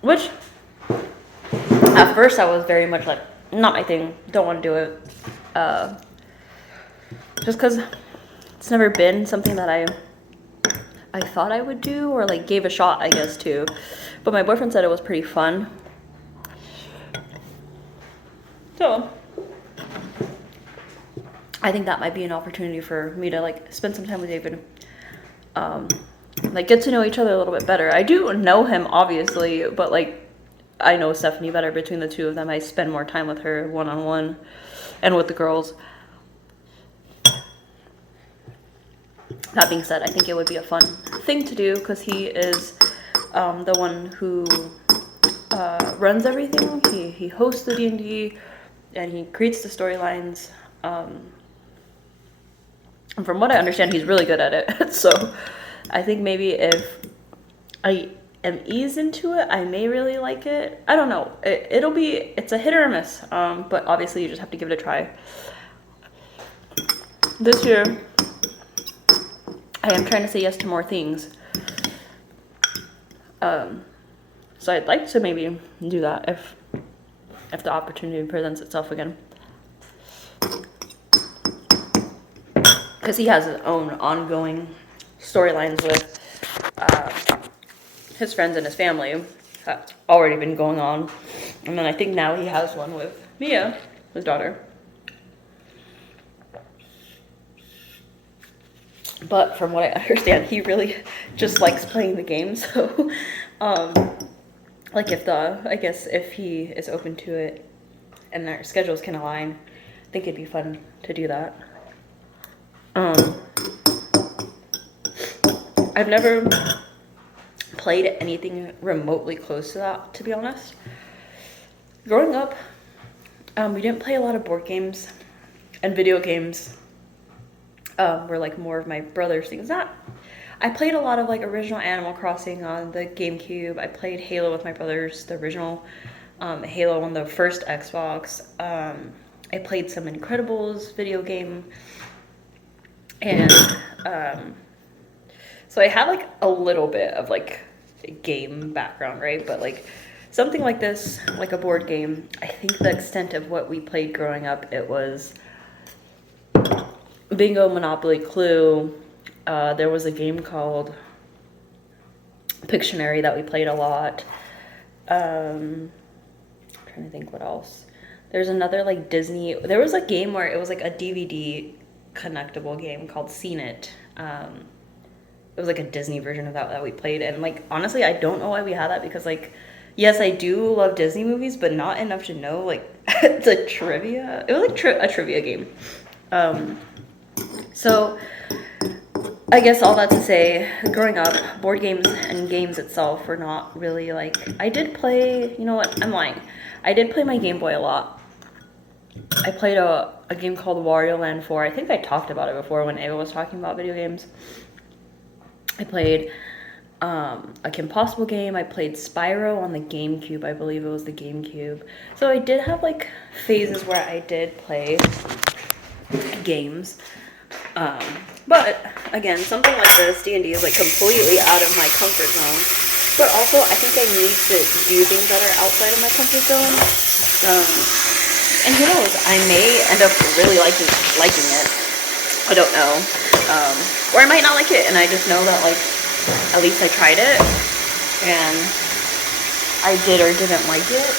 Which at first I was very much like, not my thing, don't want to do it. Just because it's never been something that I thought I would do or like gave a shot, I guess, too. But my boyfriend said it was pretty fun. So I think that might be an opportunity for me to like spend some time with David. Like get to know each other a little bit better. I do know him obviously, but like I know Stephanie better between the two of them. I spend more time with her one-on-one and with the girls. That being said, I think it would be a fun thing to do because he is the one who runs everything. He hosts the D&D and he creates the storylines. And from what I understand, he's really good at it. So I think maybe if I am eased into it, I may really like it. I don't know. It's a hit or a miss. But obviously you just have to give it a try. This year, I am trying to say yes to more things. So I'd like to maybe do that if the opportunity presents itself again. Because he has his own ongoing storylines with his friends and his family that's already been going on. And then I think now he has one with Mia, his daughter. But from what I understand, he really just likes playing the game. So, like if he is open to it and their schedules can align, I think it'd be fun to do that. I've never played anything remotely close to that, to be honest. Growing up, we didn't play a lot of board games and video games. Were like more of my brother's things. I played a lot of like original Animal Crossing on the GameCube. I played Halo with my brothers, the original Halo on the first Xbox. I played some Incredibles video game. And so I had like a little bit of like game background, right? But like something like this, like a board game, I think the extent of what we played growing up, it was Bingo, Monopoly, Clue. There was a game called Pictionary that we played a lot. I'm trying to think what else. There's another like Disney. There was a game where it was like a DVD connectable game called Seen It. It was like a Disney version of that we played. And like honestly, I don't know why we had that because like, yes, I do love Disney movies, but not enough to know like the trivia. It was like a trivia game. So I guess all that to say, growing up, board games and games itself were not really like, I did play, you know what, I'm lying. I did play my Game Boy a lot. I played a game called Wario Land 4. I think I talked about it before when Ava was talking about video games. I played a Kim Possible game. I played Spyro on the GameCube. I believe it was the GameCube. So I did have like phases where I did play games. But again, something like this, D&D, is like completely out of my comfort zone. But also, I think I need to do things that are outside of my comfort zone. And who knows, I may end up really liking it. I don't know. Or I might not like it, and I just know that like, at least I tried it. And I did or didn't like it.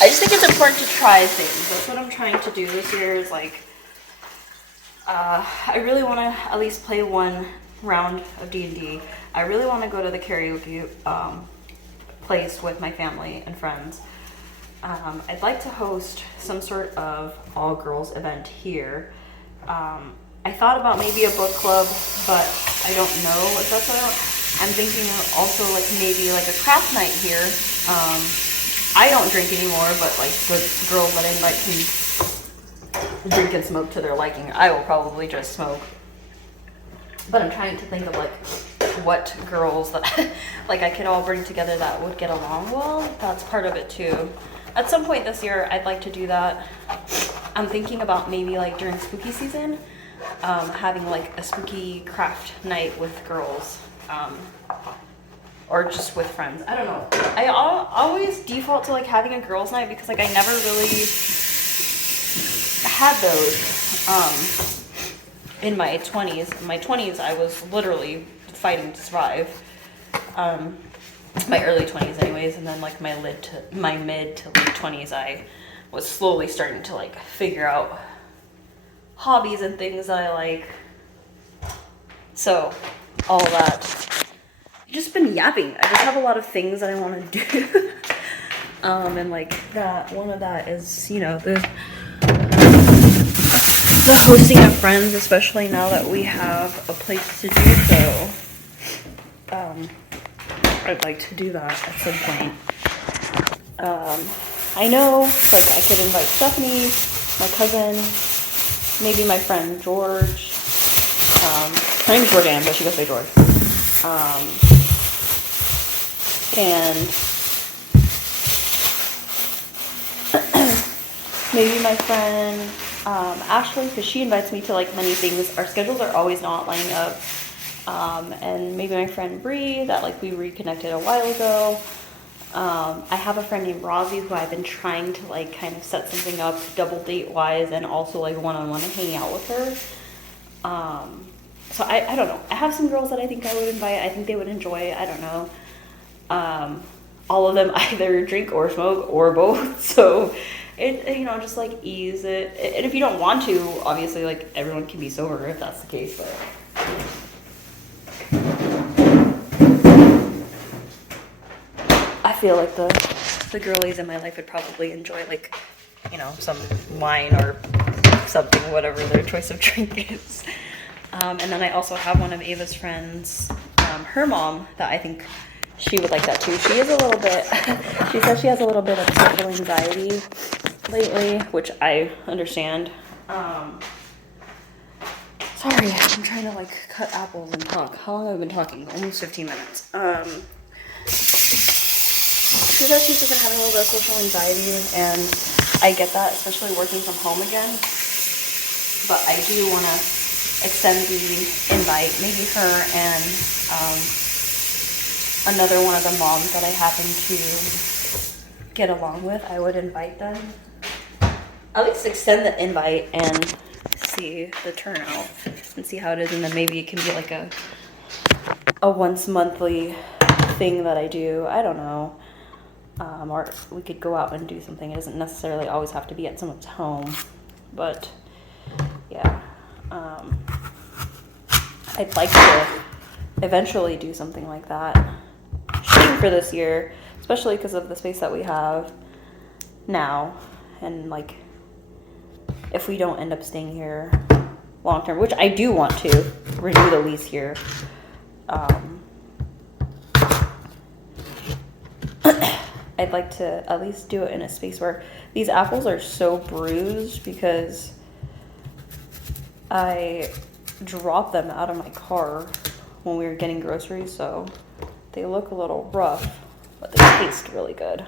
I just think it's important to try things. That's what I'm trying to do this year is like, I really want to at least play one round of D&D. I really want to go to the karaoke place with my family and friends. I'd like to host some sort of all-girls event here. I thought about maybe a book club, but I don't know if that's what I'm thinking also like maybe like a craft night here. I don't drink anymore, but like the girls that I invite can drink and smoke to their liking. I will probably just smoke. But I'm trying to think of like what girls that like I could all bring together that would get along well. That's part of it too. At some point this year, I'd like to do that. I'm thinking about maybe like during spooky season, having like a spooky craft night with girls, or just with friends. I don't know. I always default to like having a girls' night because like I never really had those in my 20s. In my 20s, I was literally fighting to survive. My early 20s anyways, and then like my mid to late 20s, I was slowly starting to like figure out hobbies and things that I like. So all of that. I've just been yapping. I just have a lot of things that I want to do. And like that, one of that is, you know, the hosting of friends, especially now that we have a place to do so. I'd like to do that at some point. I know, like, I could invite Stephanie, my cousin, maybe my friend George. Her name's Jordan, but she goes by George. And maybe my friend Ashley, because she invites me to like many things. Our schedules are always not lining up. And maybe my friend Bree that like we reconnected a while ago. I have a friend named Rosie who I've been trying to like kind of set something up double date wise and also like one-on-one and hanging out with her. So I don't know. I have some girls that I think I would invite. I think they would enjoy it. I don't know. All of them either drink or smoke or both. So it, you know, just like ease it. And if you don't want to, obviously like everyone can be sober if that's the case, but I feel like the girlies in my life would probably enjoy like, you know, some wine or something, whatever their choice of drink is. And then I also have one of Ava's friends, her mom, that I think she would like that too. She is a little bit, she says she has a little bit of social anxiety lately, which I understand. Sorry, I'm trying to like cut apples and talk. How long have I been talking? Almost 15 minutes. She says she's just been having a little bit of social anxiety, and I get that, especially working from home again. But I do want to extend the invite, maybe her and another one of the moms that I happen to get along with. I would invite them. At least extend the invite and see the turnout and see how it is, and then maybe it can be like a once monthly thing that I do. I don't know. Or we could go out and do something. It doesn't necessarily always have to be at someone's home, but yeah. I'd like to eventually do something like that. Shooting for this year, especially because of the space that we have now, and like if we don't end up staying here long term, which I do want to renew the lease here. I'd like to at least do it in a space where these apples are so bruised because I dropped them out of my car when we were getting groceries, so they look a little rough, but they taste really good.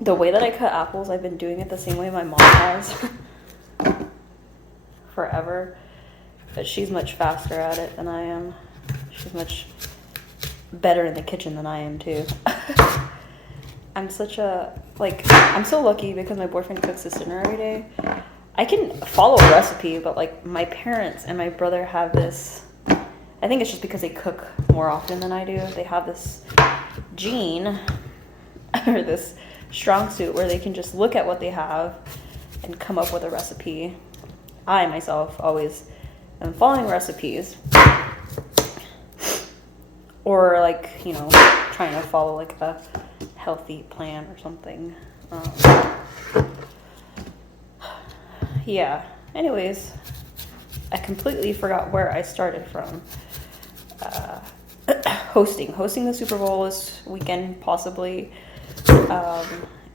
The way that I cut apples, I've been doing it the same way my mom has forever, but she's much faster at it than I am. She's much better in the kitchen than I am too. I'm so lucky because my boyfriend cooks us dinner every day. I can follow a recipe, but like my parents and my brother have this, I think it's just because they cook more often than I do. They have this gene or this strong suit where they can just look at what they have and come up with a recipe. I myself always am following recipes or like, you know, trying to follow like a healthy plan or something. Yeah, anyways, I completely forgot where I started from. Hosting the Super Bowl this weekend, possibly,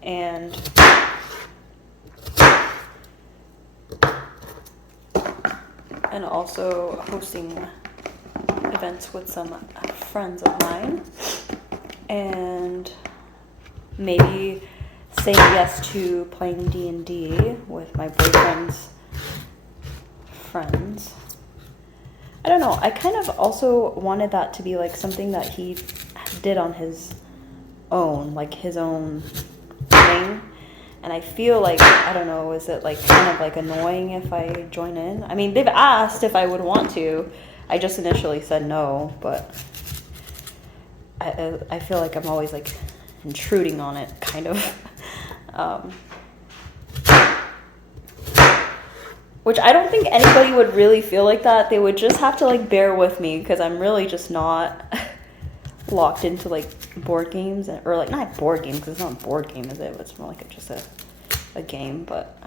and also hosting events with some friends of mine, and maybe saying yes to playing D&D with my boyfriend's friends. I don't know. I kind of also wanted that to be like something that he did on his own, like his own thing. And I feel like, I don't know, is it like kind of like annoying if I join in? I mean, they've asked if I would want to. I just initially said no, but I feel like I'm always like intruding on it, kind of. Which I don't think anybody would really feel like that. They would just have to like bear with me because I'm really just not locked into like board games or like not board games because it's not a board game, is it? It's more like just a game, but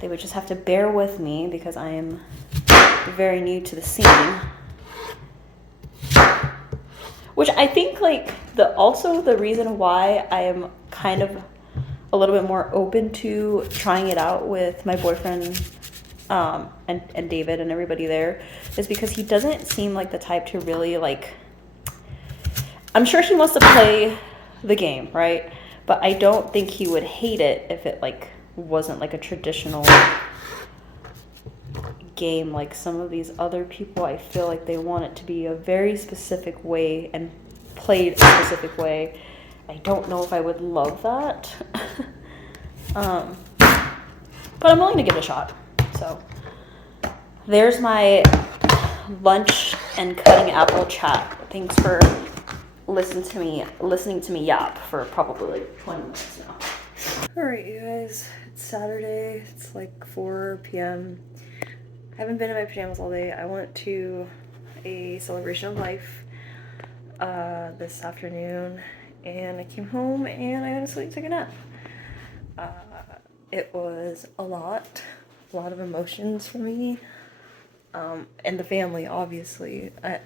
they would just have to bear with me because I am very new to the scene. Which I think like the reason why I am kind of a little bit more open to trying it out with my boyfriend and David and everybody there is because he doesn't seem like the type to really like, I'm sure he wants to play the game, right? But I don't think he would hate it if it like wasn't like a traditional game like some of these other people. I feel like they want it to be a very specific way and played a specific way. I don't know if I would love that. But I'm willing to give it a shot. So there's my lunch and cutting apple chat. Thanks for listening to me yap for probably like 20 minutes now. Alright, you guys, it's Saturday. It's like 4 p.m. I haven't been in my pajamas all day. I went to a celebration of life this afternoon, and I came home and I honestly took a nap. It was a lot of emotions for me, and the family, obviously. I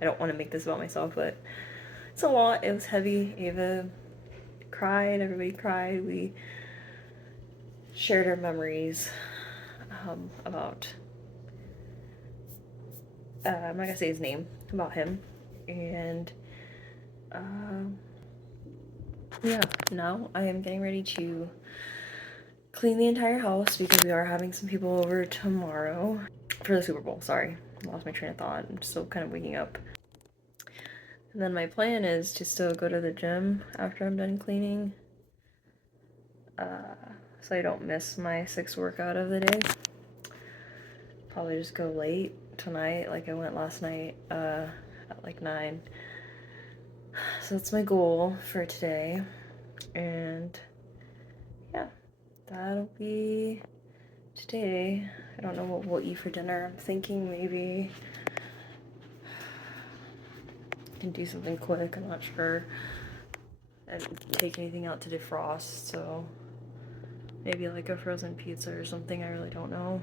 don't want to make this about myself, but it's a lot. It was heavy. Ava cried, everybody cried. We shared our memories about, I'm not gonna say his name, about him, and yeah, now I am getting ready to clean the entire house because we are having some people over tomorrow for the Super Bowl. Sorry, I lost my train of thought. I'm still kind of waking up. And then my plan is to still go to the gym after I'm done cleaning, so I don't miss my 6th workout of the day. Probably just go late tonight like I went last night at like 9. So that's my goal for today, and yeah, that'll be today. I don't know what we'll eat for dinner. I'm thinking maybe I can do something quick. I'm not sure. I didn't take anything out to defrost, so maybe like a frozen pizza or something. I really don't know.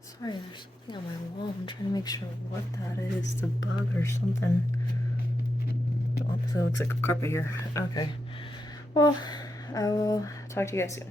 Sorry, there's something on my wall. I'm trying to make sure what that is. The bug or something. Honestly, it looks like a carpet here. Okay. Well, I will talk to you guys soon.